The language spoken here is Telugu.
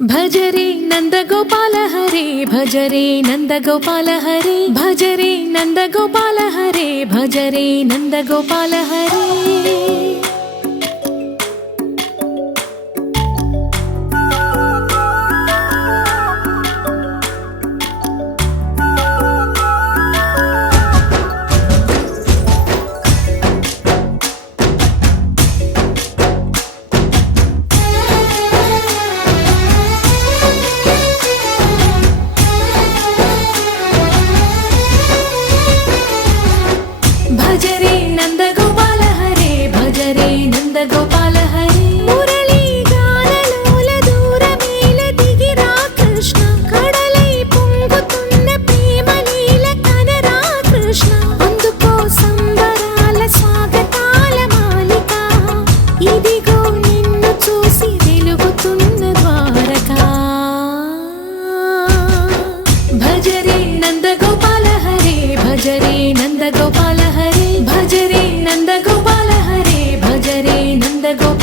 भज रे नंद गोपाल हरे भज रे नंद गोपाल हरे भज रे नंद गोपाल हरे भज रे नंद गोपाल हरे। भज रे नंद गोपाल हरे भज रे नंद गोपाल हरे। मुरली गानलोल दूरमेल दिगिरा कृष्ण कड़लै పొంగుతున్న ప్రేమలీల కనరా కృష్ణ। అందుకో సంబరాల స్వాగతాల మాలిక ఇదిగో నిన్ను చూసి వెలుగుతున్న ద్వారకా। భజ రే నంద గోపాల హరే భజ రే నంద గోపాల हरे भज रे नंद गोपाल हरे भज रे नंद गोपाल।